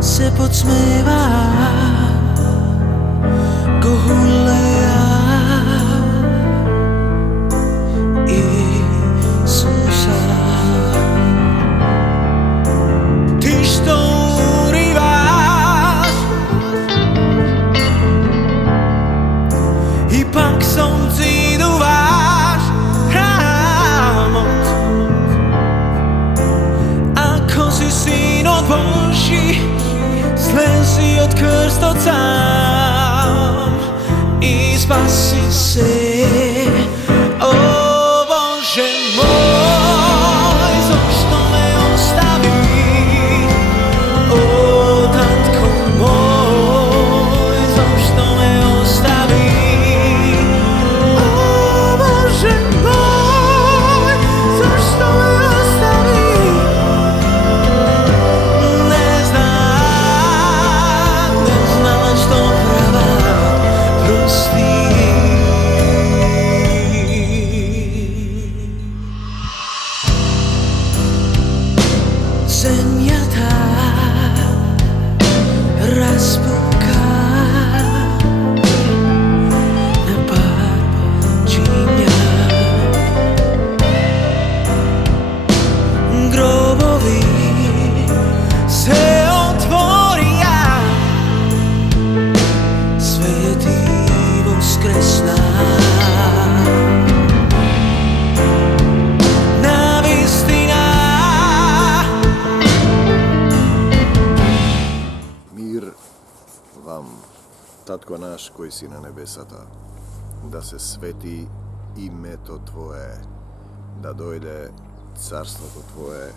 se podsmieva ko hulleja Isusa. Ty što urivaš ipak slnci dúvaš rámot, ako si syn od Boží, slezi od krsta sám i spasi se. O Bože môj, zašto me ostaví? O Tatko môj, zašto me ostaví? O Bože môj, zašto me ostaví? Zemia tá razpuká na páči mňa. Grobovi se otvoria, svätý voskresná. Tatko náš, koji si na nebesata, da se sveti ime to Tvoje, da dojde carstvo to Tvoje,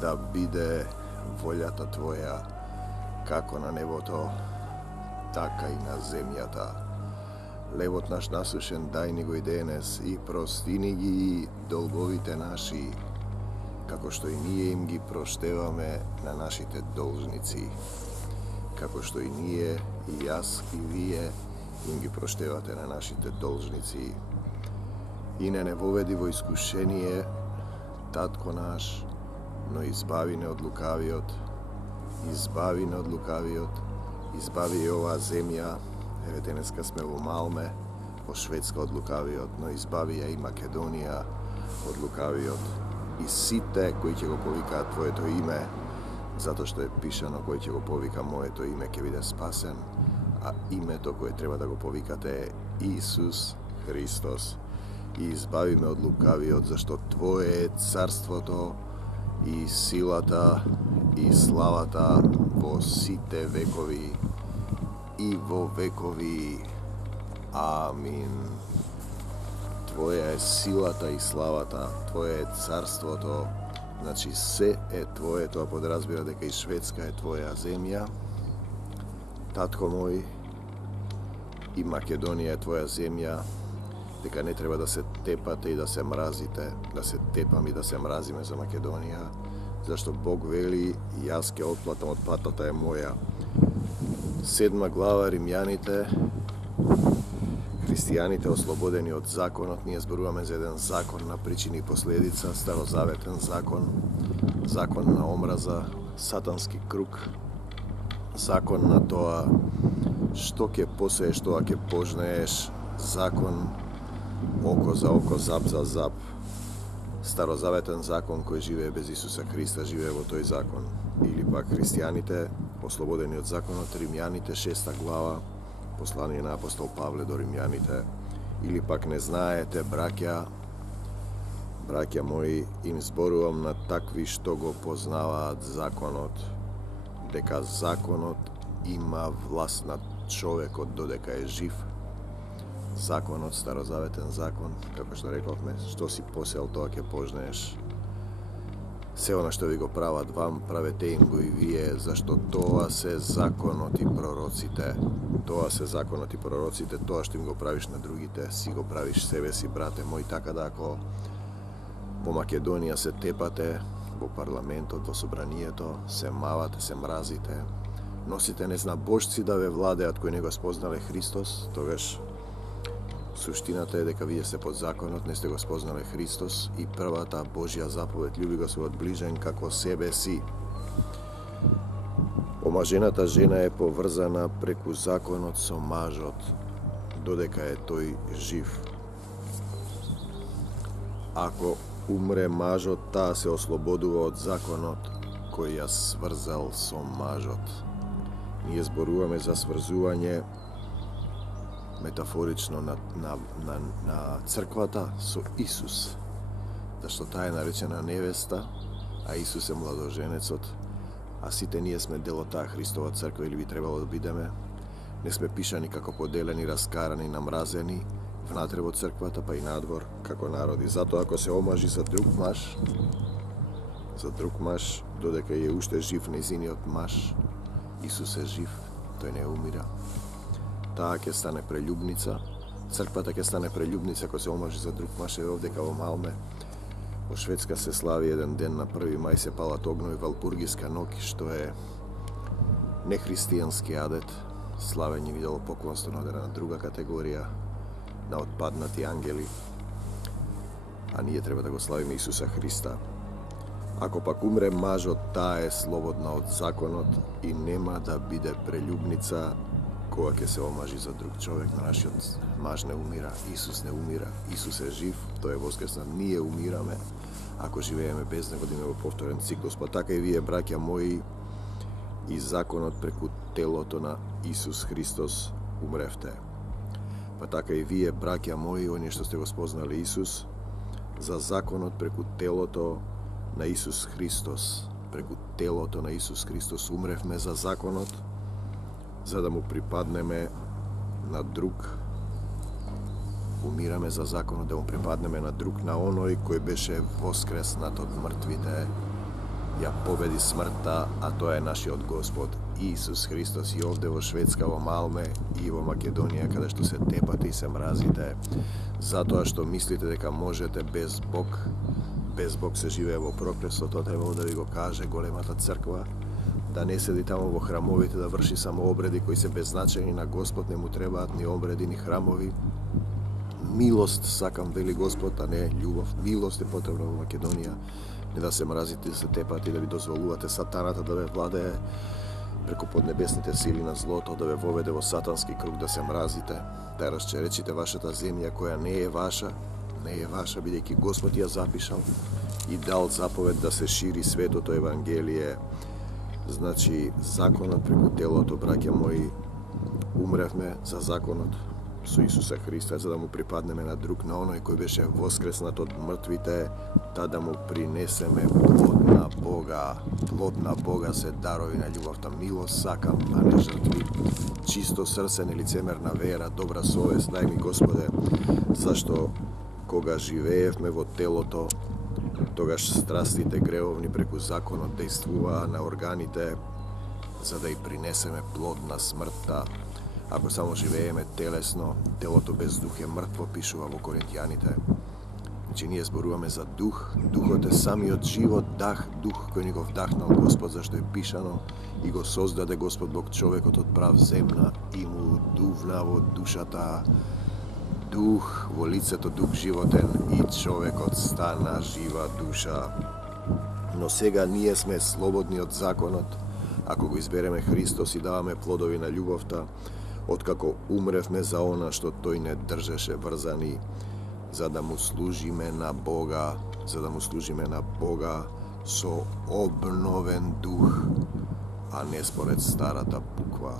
da bide voljata Tvoja, kako na neboto, taka i na zemljata. Levot naš nasušen daj nego i denes i prostini gi dolgovite naši, kako što i nije im gi proštevame na našite dolžnici, kako što i nije i jas i vije im gi proštevate na našite dolžnici. I ne vovedi vo iskušenije, Tatko naš, no izbavi ne od lukaviot, izbavi ne od lukaviot, izbavi je ova zemlja, evo dneska sme vo Malme, po Švedska od lukaviot, no izbavi je i Makedonija od lukaviot. I site koji će go povika Tvoje to ime, zato što je pišano koji će go povika moje to ime ke bude spasen, a ime to koje treba da go povikate je Isus Hristos. I izbavi me od lukaviot, zašto Tvoje je carstvo to i silata i slavata vo site vekovi i vo vekovi. Amin. Tvoja je silata i slavata, Tvoje je carstvo to, znači sve je Tvoje, to podrazbira deka i Švedska je Tvoja zemlja, Tatko moj, i Makedonija je Tvoja zemlja, deka ne treba da se tepate i da se mrazite, da se tepam i da se mrazime za Makedonija, zašto Bog veli, jaske otplatam od patata je moja. 7. glava Rimljanite, Hristijanite oslobodeni od zakonot, nije zboruvame za jedan zakon na pričini posljedica, starozavetan zakon, zakon na omraza, satanski krug, zakon na to što ke poseješ, to ke požneješ, zakon oko za oko, zap za zap, starozavetan zakon koji žive bez Isusa Hrista, žive vo toj zakon. Ili pak Hristijanite oslobodeni od zakonot, Rimljanite 6. glava, poslanje na apostol Pavle do Rimljanite. Ili pak ne znajete, brakja moji, im zborujem na takvi što go poznavaat zakonot, deka zakonot ima vlast nad čovekot dodeka je živ. Zakonot, starozavetan zakon, kako što rekavme, što si posejal, to ke požneš. Sve ono što vi go pravat vam, pravete im go i vije, zašto toa se zakonoti prorocite. Toa se zakonoti prorocite, toa što im go praviš na drugite, si go praviš sebe si, brate moj, tako da ako po Makedonija se tepate, po parlamentu, to sobranijeto, se mavate, se mrazite, nosite ne zna božci da ve vlade, at koji nego spoznale Hristos, to veš, Суштината е дека вие сте под законот, не сте го спознале Христос и првата Божја заповед љуби го својот ближен како себе си. Омажената жена е поврзана преку законот со мажот, додека е тој жив. Ако умре мажот, таа се ослободува од законот кој ја сврзал со мажот. Ние зборуваме за сврзување метафорично на црквата со Исус, зашто таа е наречена невеста, а Исус е младоженецот, а сите ние сме дел од таа Христова црква или би требало да бидеме. Не сме пишани како поделени, раскарани, намразени внатре во црквата, па и надвор, како народи. Затоа ако се омажи за друг маж, додека е уште жив нејзиниот маж, Исус е жив, тој не умира. Таа ќе стане прелюбница, црквата ќе стане прелюбница ако се омажи за друг маж. Е овдека во Малме, во Шведска се слави еден ден на 1. мај, се палат огнови, Валпургиска ноќ, што е нехристијански адет, славење идолопоклонство на една друга категорија, на отпаднати ангели, а ние треба да го славиме Исуса Христа. Ако пак умре мажот, таа е слободна од законот и нема да биде прелюбница кога ќе се омажи за друг човек. Нашиот маж не умира, Исус не умира, Исус е жив, тој е воскреснат. Ние умираме ако живееме без него, да имаме повторен циклус. Па така и вие, браќа мои, и законот преку телото на Исус Христос умревте. Па така и вие, браќа мои, оние што сте го спознали Исус, за законот преку телото на Исус Христос, преку телото на Исус Христос умревме за законот, за да му припаднеме на друг. Умираме за законот да му припаднеме на друг, на оној кој беше воскреснат од мртвите, ја победи смртта, а тоа е нашиот Господ Исус Христос. И овде во Шведска, во Малме и во Македонија, каде што се тепате и се мразите, затоа што мислите дека можете без Бог се живее во проклетство. Тоа требало да ви го каже големата црква, да не седи таму во храмовите да врши само обреди кои се беззначени. На Господ не му требаат ни обреди, ни храмови. Милост сакам, вели Господ, а не љубов. Милост е потребна во Македонија. Не да се мразите, да се тепате и да ви дозволувате сатаната да ве владее преку поднебесните сили на злото, да ве воведе во сатански круг, да се мразите, да расчеречите вашата земја која не е ваша, бидејќи Господ ја запишал и дал заповед да се шири светото Евангелие. Значи, законот преку телото, браќа мои, умревме за законот со Исуса Христа, за да му припаднеме на друг, на оној кој беше воскреснат од мртвите, да му принесеме плод на Бога. Плод на Бога се дарови на љубовта. Милост сакам, а не жртви. Чисто срце, нелицемерна вера, добра совест, дај ми Господе, зашто кога живеевме во телото, тогаш страстите гревовни преку законот дејствуваа на органите, за да и принесеме плод на смртта. Ако само живееме телесно, телото без дух е мртво, пишува во Коринтијаните. Значи, ние зборуваме за дух. Духот е самиот живот, дух кој ни го вдахнал Господ, зашто е пишано и го создаде Господ Бог човекот од прав земна и му дувна во душата дух, во лицето дух животен и човекот стана жива душа. Но сега ние сме слободни од законот, ако го избереме Христос и даваме плодови на љубовта, откако умревме за она што тој не држеше врзани, за да му служиме на Бога, со обновен дух, а не според старата буква.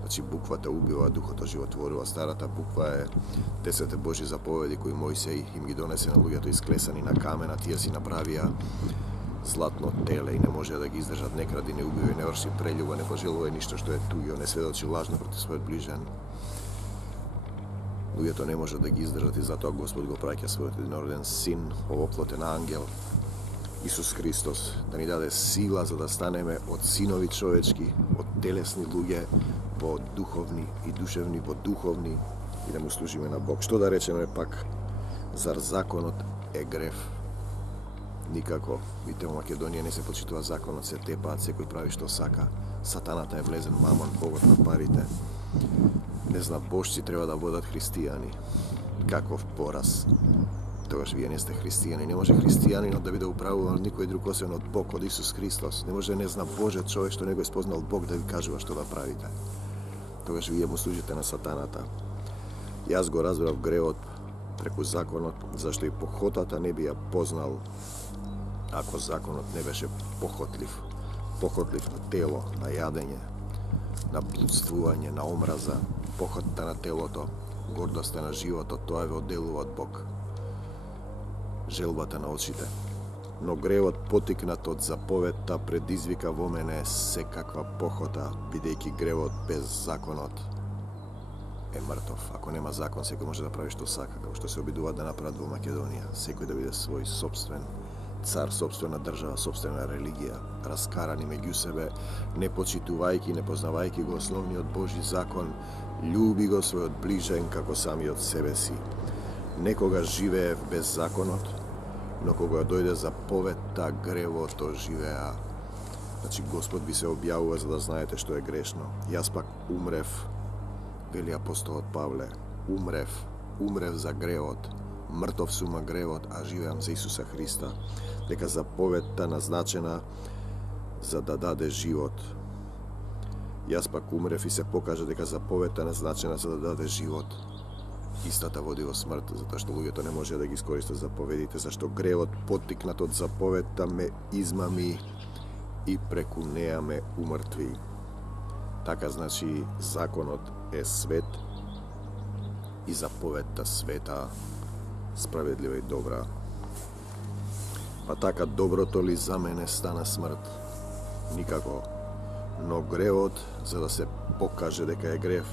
Значи, буквата убива, духот оживотворува. Старата буква е 10 Божји заповеди кои Мојсеј им ги донесе на луѓето исклесани на камена. Тие си направија златно теле и не може да ги издржат. Не кради, не убива, не врши прелюба, не пожелува ништо што е туѓо, не сведочи лажно против својот ближен. Луѓето не може да ги издржат и затоа Господ го праќа својот единороден син, овоплотен ангел, Исус Христос, да ни даде сила за да станеме од синови човечки, од телесни луѓе, во духовни и душевни, во духовни, и да му служиме на Бог. Што да речеме пак? Зар законот е грев? Никако. Видите, во Македонија не се почитува законот, се тепаат, секој прави што сака. Сатаната е влезен, мамон, богот на парите. Незнабожци треба да водат христијани. каков пораз. Тогаш вие не сте христијани. Не може христијанинот да биде управуван од никој друг освен од Бог, од Исус Христос. Не може да не зна Божиот човек што не го спознал Бог да ви кажува што да правите. Тогаш вие му служите на сатаната. Јас го разбрав гревот преку законот, зашто и похотата не би ја познал ако законот не беше похотлив. Похотлив на тело, на јадење, на блудствување, на омраза, похотата на телото, гордоста на животот, тоа ве одделува од Бог. Желбата на очите. Но гревот потикнат од заповедта предизвика во мене секаква похота, бидејќи гревот без законот е мртов. Ако нема закон, секој може да прави што сака, како што се обидуваат да направат во Македонија. Секој да биде свој собствен цар, собствена држава, собствена религија, раскарани меѓу себе, не почитувајќи, не познавајќи го основниот Божи закон, љуби го својот ближен како самиот себе си. Некога живеев без законот, но кога дојде заповедта, гревот оживеа. Значи, Господ ви се објавува за да знаете што е грешно. Јас пак умрев, вели апостолот Павле, умрев за гревот, мртов сум на гревот, а живеам за Исуса Христа, дека заповедта назначена за да даде живот. Јас пак умрев и се покажа дека заповедта назначена за да даде живот. Истата води во смрт, затоа што луѓето не може да ги искористат заповедите, зашто гревот поттикнат од заповедта ме измами и преку неа ме умртви. Така значи законот е свет и заповедта света, справедлива и добра. Па така доброто ли за мене стана смрт? Никако. Но гревот, за да се покаже дека е грев,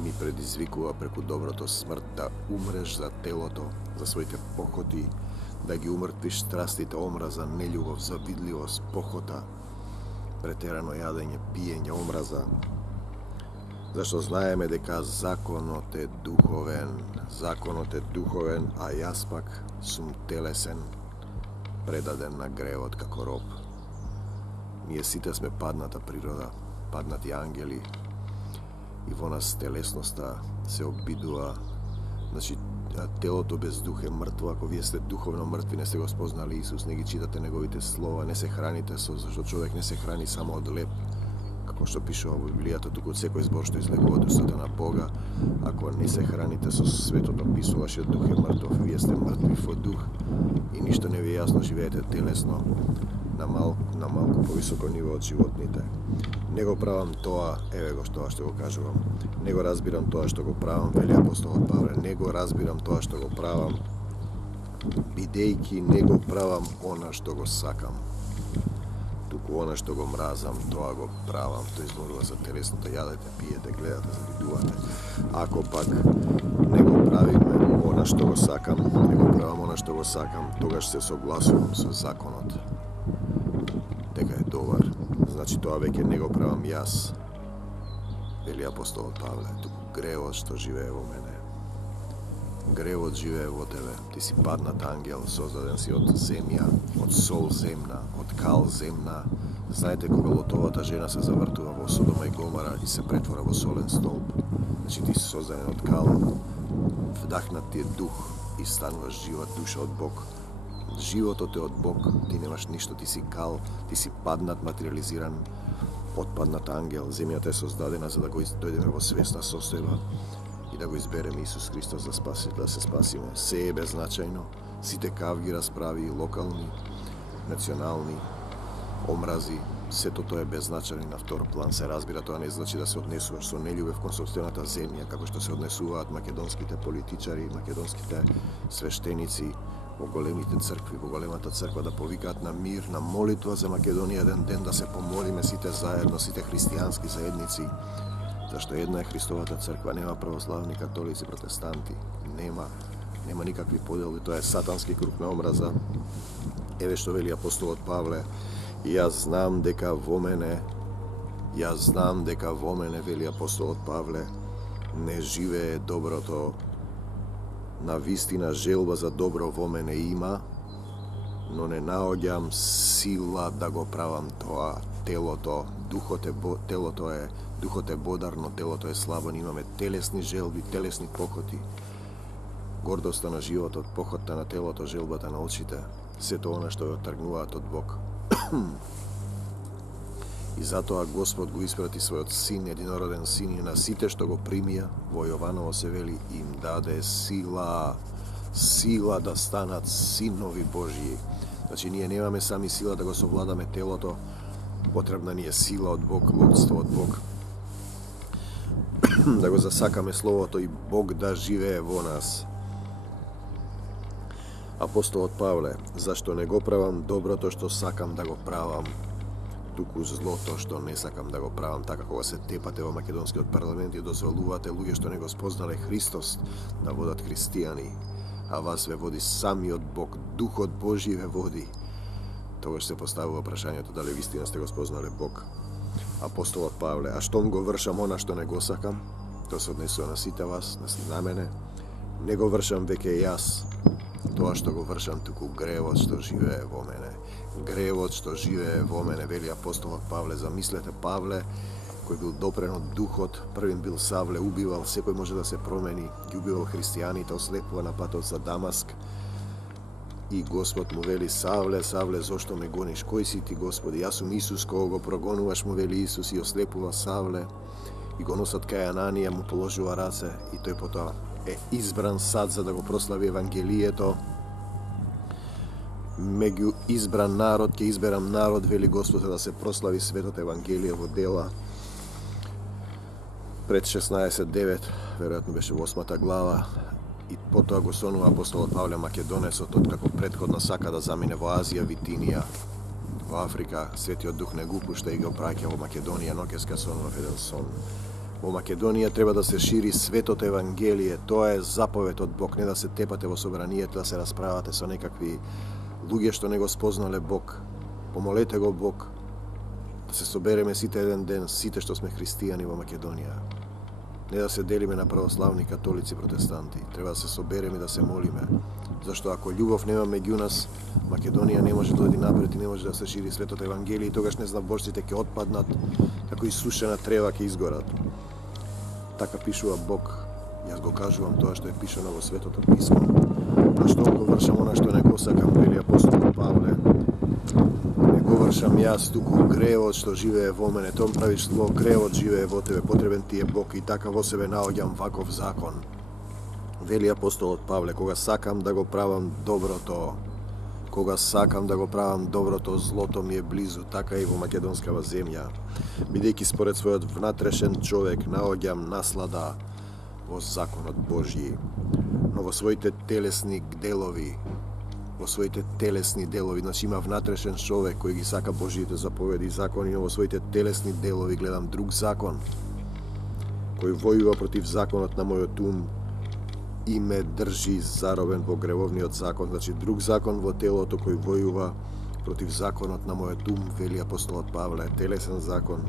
ми предизвикува преку доброто смрт, да умреш за телото, за своите похоти, да ги умртвиш страстите, омраза, нељубов, завидливост, похота, претерано јадење, пиење, омраза. Зашто знаеме дека законот е духовен, а јас пак сум телесен, предаден на гревот како роб. Ние сите сме падната природа, паднати ангели, и во нас телесноста се обидува. Значи, телото без дух е мртво. Ако вие сте духовно мртви, не сте го спознали Исус, не ги читате неговите слова, не се храните зашто човек не се храни само од леп, како што пишува во Библијата, туку од секој збор што излегува од устата на Бога. Ако не се храните со светото писмо, вашиот дух е мртов, вие сте мртви во дух и ништо не ви е јасно, живеете телесно, на малку повисоко ниво од животните. Не го правам тоа, еве го тоа што го кажувам. Не го разбирам тоа што го правам, вели апостолот Павле. Не го разбирам тоа што го правам, бидејќи не го правам она што го сакам. Туку она што го мразам, тоа го правам. Тоа изборува за телесното, јадете, пиете, гледате, завидувате. Ако пак не го правиме она што го сакам, не го правам она што го сакам, тогаш се согласувам со законот дека е добар. Значи тоа веќе не го правам јас, вели апостолот Павле, туку гревот што живее во мене. Гревот живее во тебе. Ти си паднат ангел, создаден си од земја, од сол земна, од кал земна. Знаете кога Лотовата жена се завртува во Содома и Гомора и се претвора во солен столб. Значи ти си создаден од кал, вдахнат ти е дух и стануваш жива душа од Бог. Животот е од Бог, ти немаш ништо, ти си кал, ти си паднат, материализиран, отпаднат ангел. Земјата е создадена за да го дојдеме во свесна состојба и да го избереме Исус Христос да се спасиме. Се е беззначајно, сите кавги расправи, локални, национални, омрази, сето тоа е беззначајно на втор план. Се разбира, тоа не значи да се однесуваш со нељубов кон сопствената земја, како што се однесуваат македонските политичари, македонските свештеници во големите цркви, во големата црква, да повикаат на мир, на молитва за Македонија еден ден, да се помолиме сите заедно, сите христијански заедници, зашто една е Христовата црква, нема православни, католици, протестанти, нема никакви подели, тоа е сатански круг на омраза. Еве што вели апостолот Павле, јас знам дека во мене, вели апостолот Павле, не живее доброто. На вистина желба за добро во мене има, но не наоѓам сила да го правам тоа. Духот е бодар, но телото е слабо. Имаме телесни желби, телесни похоти. гордоста на животот, похотта на телото, желбата на очите, сето она што ја отргнуваат од Бог. И затоа Господ го испрати својот син, единороден син, и на сите што го примија, во Јованово се вели, им даде сила да станат синови Божии. Значи, ние немаме сами сила да го совладаме телото, потребна ни е сила од Бог, лудство од Бог. Да го засакаме Словото и Бог да живее во нас. Апостолот Павле, зашто не го правам доброто што сакам да го правам, туку злото што не сакам да го правам. Така кога се тепате во македонскиот парламент и дозволувате луѓе што не го спознале Христос да водат христијани, а вас ве води самиот Бог, Духот Божи ве води, тогаш се поставува прашањето дали вистина сте го спознале Бог. Апостолот Павле, а штом го вршам она што не го сакам, тоа се однесува на сите вас, на мене, не го вршам веќе јас, тоа што го вршам, туку гревот што живее во мене. Гревот што живее во мене, вели апостолот Павле. Замислете Павле, кој бил допрен од духот, првин бил Савле, убивал, секој може да се промени, ги убивал христијаните, ослепува на патот за Дамаск. И Господ му вели, Савле, Савле, зошто ме гониш? Кој си ти, Господи? Јас сум Исус, кого го прогонуваш, му вели Исус, и ослепува Савле. И го носат кај Ананија, му положува раце, и тој потоа е избран сад за да го прослави Евангелието. Меѓу избран народ, ќе изберам народ, вели Господ, да се прослави светото Евангелие во Дела. Пред 16:9, веројатно беше во 8 глава, и потоа го сонува апостолот Павле Македонецот, откако предходно сака да замине во Азија, Витинија, во Африка, Светиот Дух не го пушта и го праќа во Македонија, ноќеска сонува еден сон. Во Македонија треба да се шири светото Евангелие, тоа е заповед од Бог, не да се тепате во собранието, да се расправате со некакви луѓе што не го спознале Бог. Помолете го Бог да се собереме сите еден ден, сите што сме христијани во Македонија. Не да се делиме на православни, католици, протестанти. Треба да се собереме и да се молиме. Зашто ако љубов нема меѓу нас, Македонија не може да оди напред и не може да се шири светото Евангелие, и тогаш незнабожците ќе отпаднат, како исушена трева ќе изгорат. Така пишува Бог. Јас го кажувам тоа што е пишано во Светото Писмо. А што го вршам она што не го сакам, вели апостолот Павле. Не го вршам јас, туку гревот што живее во мене. Том правиш зло, гревот живее во тебе, потребен ти е Бог, и така во себе наоѓам ваков закон. Вели апостолот Павле, кога сакам да го правам доброто, злото ми е близу, така и во македонскава земја. Бидејќи според својот внатрешен човек наоѓам наслада во законот Божји, но во своите телесни делови, значи има внатрешен човек кој ги сака Божјите заповеди и закони, но во своите телесни делови гледам друг закон, кој војува против законот на мојот ум и ме држи заробен во гревовниот закон. Значи друг закон во телото кој војува против законот на мојот ум, вели апостолот Павле, телесен закон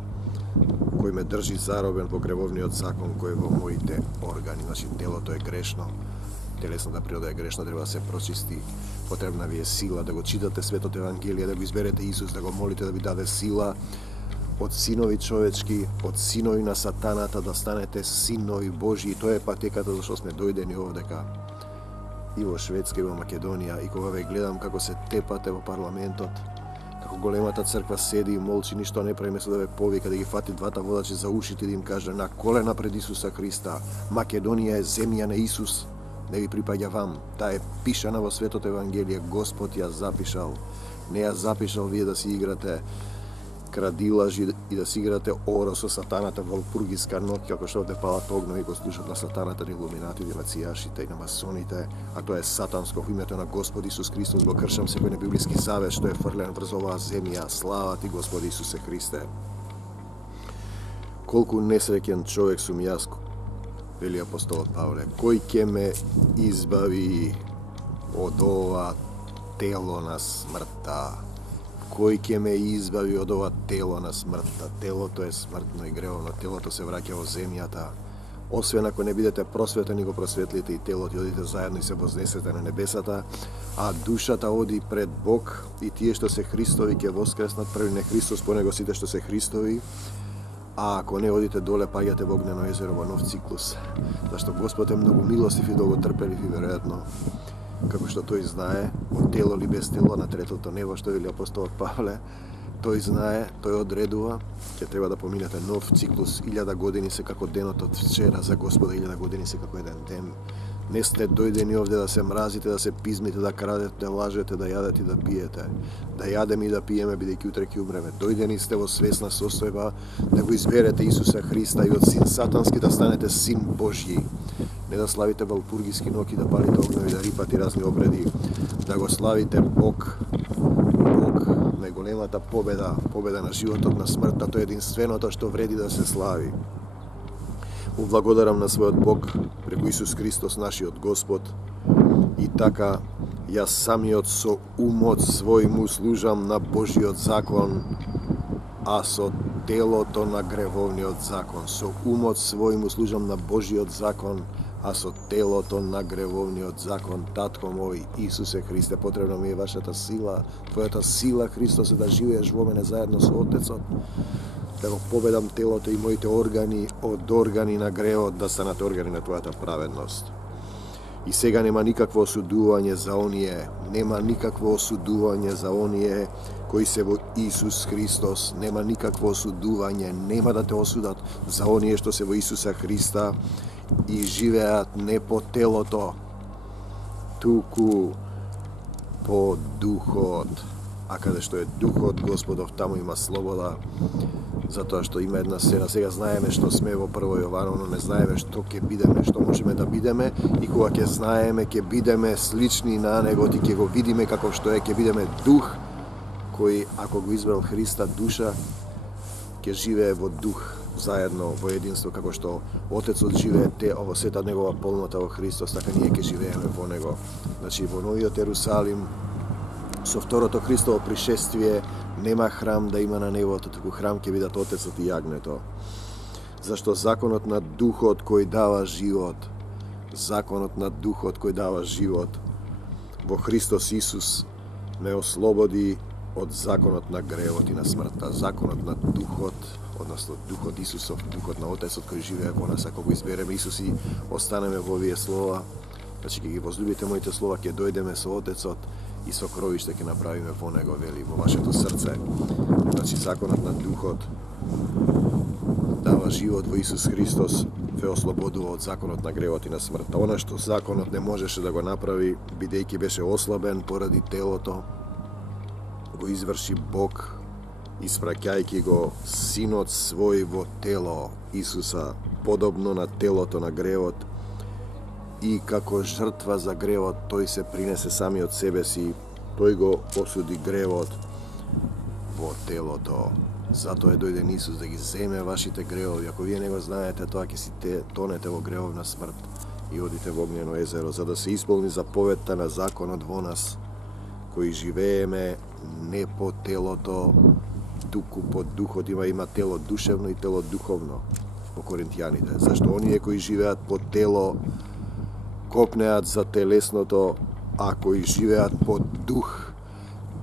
кој ме држи заробен во гревовниот закон кој е во моите органи. Значи телото е грешно, телесната природа е грешна, треба да се прочисти. Потребна ви е сила да го читате Светото Евангелие, да го изберете Исус, да го молите да ви даде сила од синови човечки, од синови на сатаната, да станете синови Божи. И тоа е патеката зашто сме дојдени овдека. И во Шведска, и во Македонија, и кога ве гледам како се тепате во парламентот, како големата црква седи и молчи, ништо не прави, место да ве повика, да ги фати двата водачи за ушите, да им каже на колена пред Исуса Христа: Македонија е земја на Исус, не ви припаѓа вам. Таа е пишана во Светото Евангелие, Господ ја запишал. Не ја запишал вие да си играте крадилажи и да си играте оро со сатаната во Валпургиска ноќ, како што те палат огнови и го слушат на сатаната, на илуминатите, на мацијашите и на масоните, а тоа е сатанско. Во името на Господ Исус Христос го кршам секој небиблиски savez што е фрлен врз оваа земја. Слава ти, Господи Исусе Христе. Колку несреќен човек сум јас, вели апостолот Павле, кој ќе ме избави од ова тело на смртта? Кој ќе ме избави од ова тело на смртта? Телото е смртно и гревовно, телото се враќа во земјата. Освен ако не бидете просветени, го просветлите и телото, и одите заедно и се вознесете на небесата, а душата оди пред Бог, и тие што се Христови ќе воскреснат, први не Христос, по него сите што се Христови, a ako ne odite dole, paѓате во огнено езеро во нов циклус. Зашто Господ е многу милостив и долготрпелив и веројатно, како што тој знае, од тело или без тело на третото небо, што вели апостолот Павле, тој знае, тој одредува, ќе треба да поминете нов циклус. 1000 години се како денот од вчера, за Господа 1000 години се како еден ден. Не сте дојдени овде да се мразите, да се пизмите, да крадете, да лажете, да јадете и да пиете. Да јадеме и да пиеме, бидејќи утре ќе умреме. Дојдени сте во свесна состојба да го изберете Исуса Христа и од син сатански да станете син Божји. Не да славите валпургиски ноки, да палите огневи, да рипате разни обреди, да го славите Бог. Бог, најголемата победа на животот, на смртта, тоа е единственото што вреди да се слави. Ублагодарам на својот Бог преку Исус Христос, нашиот Господ, и така јас самиот со умот свој му служам на Божиот закон, а со телото на гревовниот закон. Со умот свој му служам на Божиот закон, а со телото на гревовниот закон. Татко мој, Исусе Христе, потребна ми е вашата сила, твојата сила, Христосе, да живееш во мене заедно со Отецот, да го победам телото и моите органи од органи на гревот да станат органи на твојата праведност. И сега нема никакво осудување за оние, нема никакво осудување за оние кои се во Исус Христос, нема никакво осудување, нема да те осудат за оние што се во Исуса Христа и живеат не по телото, туку по духот. А каде што е духот Господов, таму има слобода, затоа што има една сцена. Сега знаеме што сме во Прво Јованово, но не знаеме што ќе бидеме, што можеме да бидеме, и кога ќе знаеме, ќе бидеме слични на Него, и ќе го видиме како што е, ќе бидеме дух кој, ако го избрал Христа душа, ќе живее во дух, заедно во единство, како што Отецот живее во сета Негова полнота во Христос, така ние ќе живееме во Него. Значи, во Новиот Ерусалим, со второто Христово пришествие, нема храм да има на небото, туку храм ќе бидат Отецот и јагнето. Зашто законот на духот кој дава живот, законот на духот кој дава живот во Христос Исус ме ослободи од законот на гревот и на смртта. Законот на духот, односно духот Исусов, духот на Отецот кој живее во нас, ако го избереме Исус и останеме во овие слова, значи ќе ги возлюбите моите слова, ќе дојдеме со Отецот и со кровиште ќе направиме во Него, вели, во вашето срце. Значи, законот на духот дава живот во Исус Христос, ве ослободува од законот на гревот и на смртта. Она што законот не можеше да го направи, бидејќи беше ослабен поради телото, го изврши Бог, испраќајќи го Синот свој во тело Исуса, подобно на телото на гревот, и како жртва за гревот, тој се принесе сами од себе си, тој го осуди гревот во телото. Затоа е дојден Исус да ги земе вашите гревови. Ако вие не го знаете, тоа ќе си тонете во гревовна смрт и одите во огнено езеро, за да се исполни заповедта на законот во нас, кои живееме не по телото, туку по духот. Има тело душевно и тело духовно во Коринтијаните. Зашто оние кои живеат по тело копнеат за телесното, а кои живеат по дух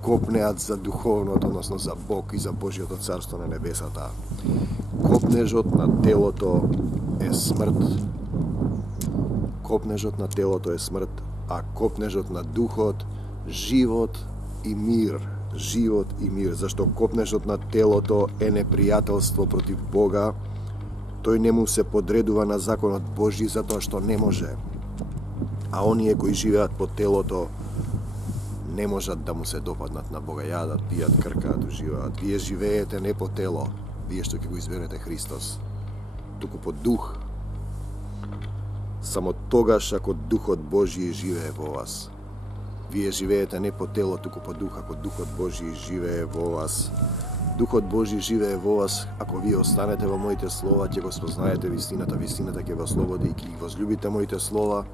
копнеат за духовното, односно за Бог и за Божјото царство на небесата. Копнежот на телото е смрт. Копнежот на телото е смрт, а копнежот на духот живот и мир. Живот и мир, зашто копнежот на телото е непријателство против Бога. Тој не му се подредува на законот Божји затоа што не може. А оние кои живеат по телото не можат да му се допаднат на Бога. Јадат, пијат, кркаат, уживаат. Вие живеете не по тело, вие што ќе го изберете Христос, туку по дух. Само тогаш ако Духот Божји живее во вас. Вие живеете не по тело, туку по дух, ако Духот Божји живее во вас. Духот Божји живее во вас, ако вие останете во моите слова, ќе го спознаете вистината, вистината ќе вас ослободи и ќе ги возлюбите моите слова.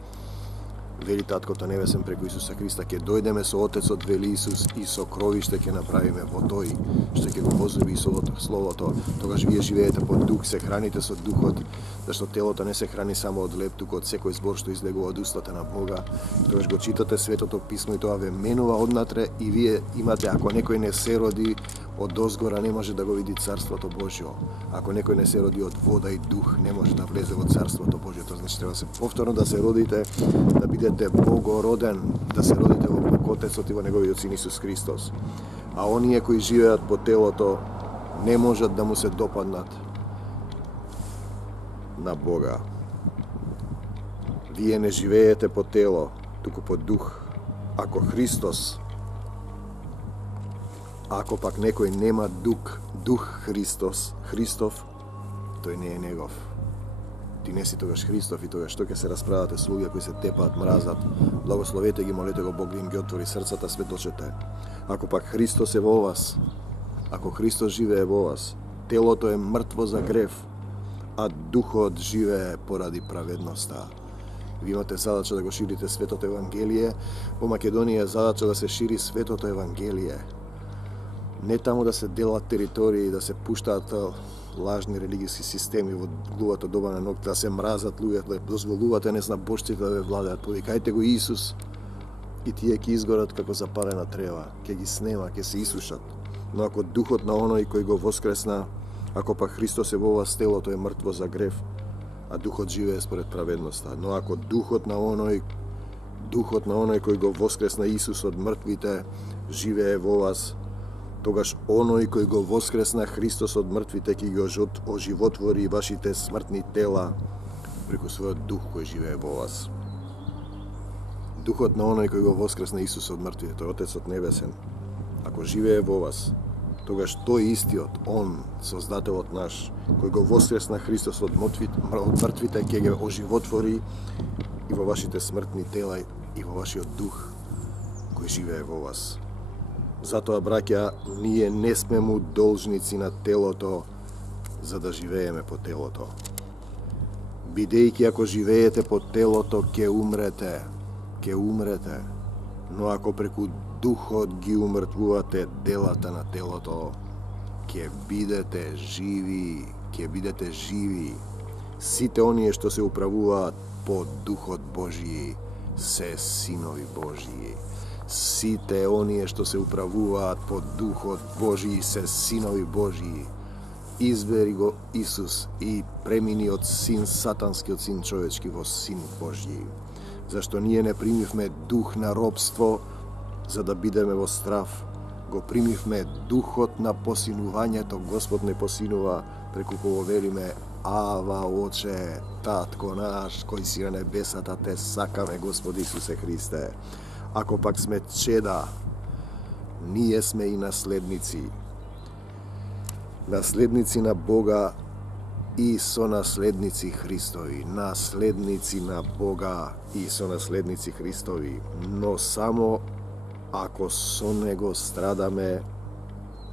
Вели Таткото Небесен преку Исуса Христа, ќе дојдеме со Отецот, вели Исус, и со кровиште ќе направиме во тој, што ќе го возлюби и Словото. Тогаш вие живеете по дух, се храните со духот, зашто телото не се храни само од леп, туку од секој збор што излегува од устата на Бога. Тогаш го читате Светото Писмо и тоа ве менува однатре и вие имате, ако некој не се роди Одозгора не може да го види Царството Божјо. Ако некој не се роди од вода и дух, не може да влезе во Царството Божјо. Тоа значи треба се повторно да се родите, да бидете богороден, да се родите во Бог Отецот и во Неговиот Син Исус Христос. А оние кои живеат по телото не можат да му се допаднат на Бога. Вие не живеете по тело, туку по дух. Ако пак некој нема дух Христов, тој не е негов. Ти не си тогаш Христов и тогаш што ќе се расправате с луѓе кои се тепаат, мразат. Благословете ги, молете го Бог да им ги отвори срцата, светочете. Ако пак Христос е во вас, ако Христос живее во вас, телото е мртво за грев, а духот живее поради праведноста. Ви имате задача да го ширите светото Евангелие. Во Македонија е задача да се шири светото Евангелие. Не таму да се делат територии, да се пуштаат лажни религиски системи во глувата доба на ног, да се мразат луѓето, да дозволувате незнабожците да ве владеат. Повикајте го Исус и тие ќе изгорат како запалена трева, ќе ги снема, ќе се исушат. Но ако духот на оној кој го воскресна, ако пак Христос е во вас, телото е мртво за грев, а духот живее според праведноста. Но ако духот на оној кој го воскресна Исус од мртвите живее во вас, тогаш оној кој го воскресна Христос од мртвите ќе ги оживотвори вашите смртни тела преку својот дух кој живее во вас. Духот на оној кој го воскресна Исус од мртвите, тој Отецот Небесен, ако живее во вас, тогаш тој истиот, Он, Создателот наш, кој го воскресна Христос од мртвите, ќе ги оживотвори и во вашите смртни тела и во вашиот дух кој живее во вас. Затоа, браќа, ние не сме му должници на телото, за да живееме по телото. Бидејќи ако живеете по телото, ќе умрете. Но ако преку духот ги умртвувате делата на телото, ќе бидете живи. Сите оние што се управуваат по духот Божји се синови Божји. Сите оние што се управуваат по духот Божји се синови Божји. Избери го Исус и премини од син сатански, од син човечки во син Божји. Зашто ние не примивме дух на робство, за да бидеме во страв. Го примивме духот на посинувањето. Господ не посинува преку кого велиме Ава, Оче, Татко наш, кој си на небесата, те сакаме, Господи Исусе Христе. Ако пак сме чеда, ние сме и наследници. Наследници на Бога и сонаследници Христови. Наследници на Бога и сонаследници Христови. Но само ако со Него страдаме,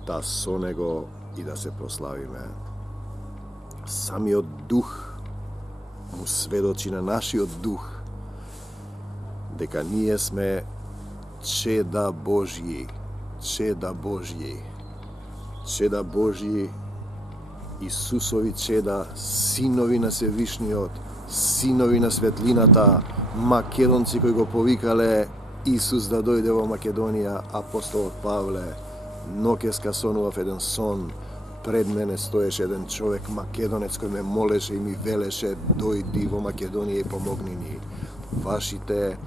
да со Него и да се прославиме. Самиот дух му сведочи на нашиот дух дека ние сме чеда Божји, Исусови чеда, синови на Севишниот, синови на светлината, македонци кои го повикале Исус да дојде во Македонија. Апостолот Павле: ноќе скасонував еден сон, пред мене стоеше еден човек македонец кој ме молеше и ми велеше: дојди во Македонија и помогни ни. Вашите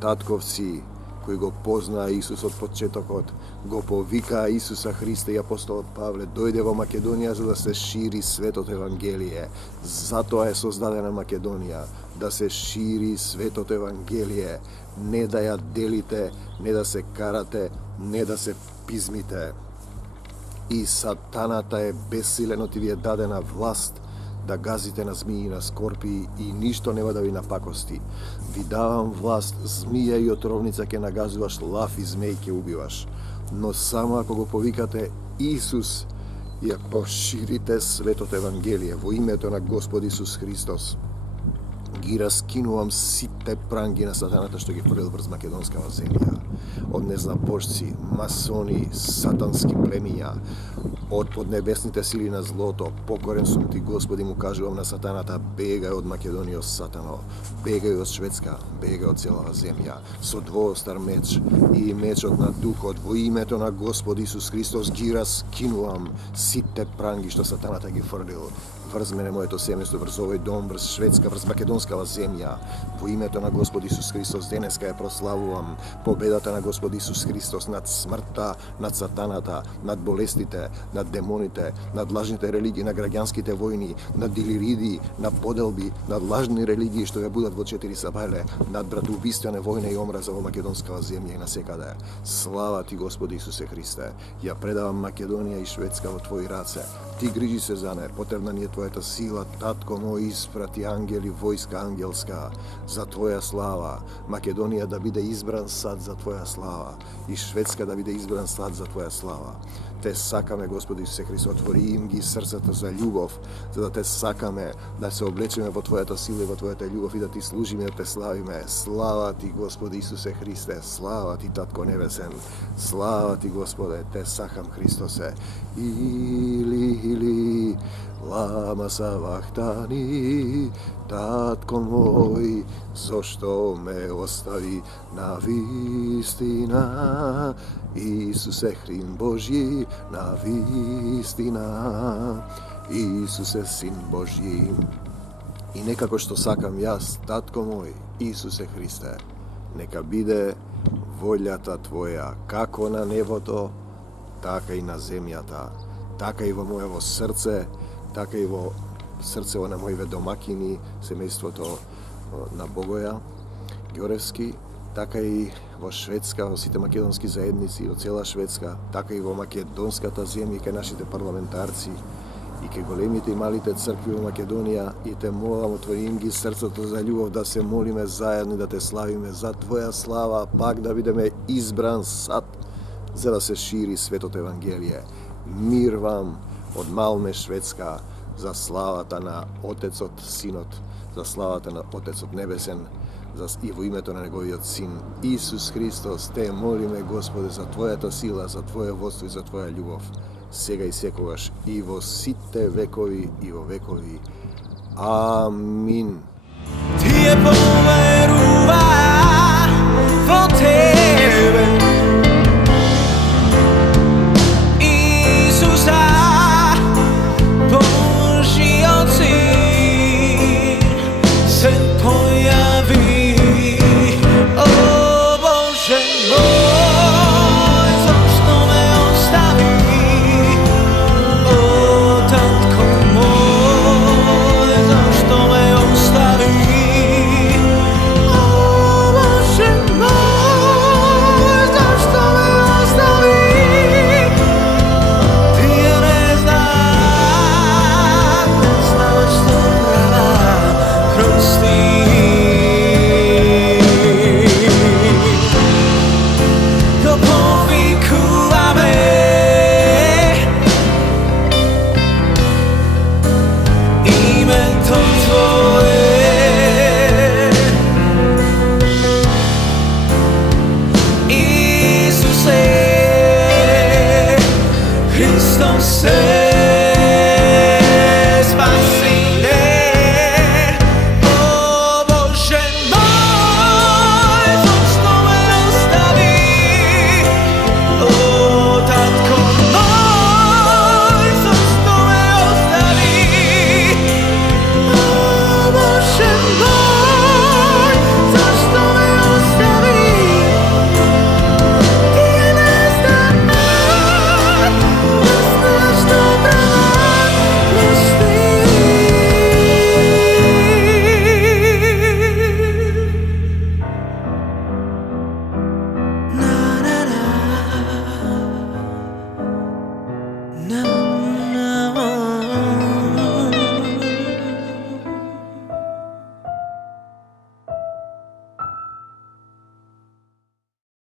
татковци кои го познаа Исус од почетокот, го повикаа Исуса Христа и апостолот Павле дојде во Македонија за да се шири светото Евангелие. Затоа е создадена Македонија, да се шири светото Евангелие, не да ја делите, не да се карате, не да се пизмите. И сатаната е бесилен, оти ви е дадена власт да газите на змии и на скорпии и ништо нема да ви напакости. Ви давам власт, змија и отровница ќе нагазуваш, лав и змеј ќе убиваш. Но само ако го повикате Исус и ако ширите светото Евангелие во името на Господ Исус Христос, ги раскинувам сите пранги на сатаната што ги фрлил врз македонскава земја. Од незнабожци, масони, сатански племиња, od podnebesните сили на злото. Покорен сум ти, Господи, му кажувам на сатаната, бегај од Македонија, сатано, бегај од Шведска, бегај од целава земја, со двоостар меч и мечот на духот, во името на Господ Исус Христос ги раскинувам сите пранги што сатаната ги фрлил врз мене, моето семејство, врз овој дом, врз Шведска, врз македонскава земја. Во името на Господ Исус Христос денеска ја прославувам победата на Господ Исус Христос над смртта, над сатаната, над болестите, над демоните, над лажните религии, на граѓанските војни, над дилириди, над поделби, над лажни религии што ја будат во 4 сабајле, над братоубиствена војна и омраза во македонскава земја и насекаде. Слава ти, Господи Исусе Христе. Ја предавам Македонија и Шведска во твои раце. Ти грижи се за не, потребна ни е твојата сила, татко мој, испрати ангели, војска ангелска, за твоја слава. Македонија да биде избран сад за твоја слава и Шведска да биде избран сад за твоја слава. Те сакаме, Господи Исусе Христе, отвори им ги срцето за љубов, за да те сакаме, да се облечеме во твојата сила и во твојата љубов и да ти служиме, да те славиме. Слава ти, Господи Исусе Христе, слава ти, Татко Небесен, слава ти, Господе, те сакам, Христосе. Или, лама савахтани, Татко мој, зошто ме остави на вистина, Исусе Хрин Божји, на вистина, Исусе Син Божји. И некако што сакам јас, Татко мој, Исусе Христе, нека биде волјата Твоја, како на небото, така и на земјата, така и во моево срце, така и во срцево на моиве домакини, семејството на Богоја Ѓоревски, така и во Шведска, во сите македонски заедници, во цела Шведска, така и во македонската земја, кај нашите парламентарци и кај големите и малите цркви во Македонија, и те молам, отвори им ги срцето за љубов, да се молиме заедно, да те славиме за Твоја слава, пак да бидеме избран сад, за да се шири светото Евангелие. Мир вам од Малме, Шведска, за славата на Отецот, Синот, за славата на Отецот Небесен, и во името на Неговиот Син, Исус Христос, те молиме, Господе, за Твојата сила, за Твоја водство и за Твоја љубов, сега и секогаш, и во сите векови и во векови. Амин. Тие поверува во Тебе, Исуса, Божјиот Син, се појави. О, Боже мој, зашто ме остави? О, Татко мој, зашто ме остави? О, Боже мој, зашто ме остави? Тие не знаат што прости. No.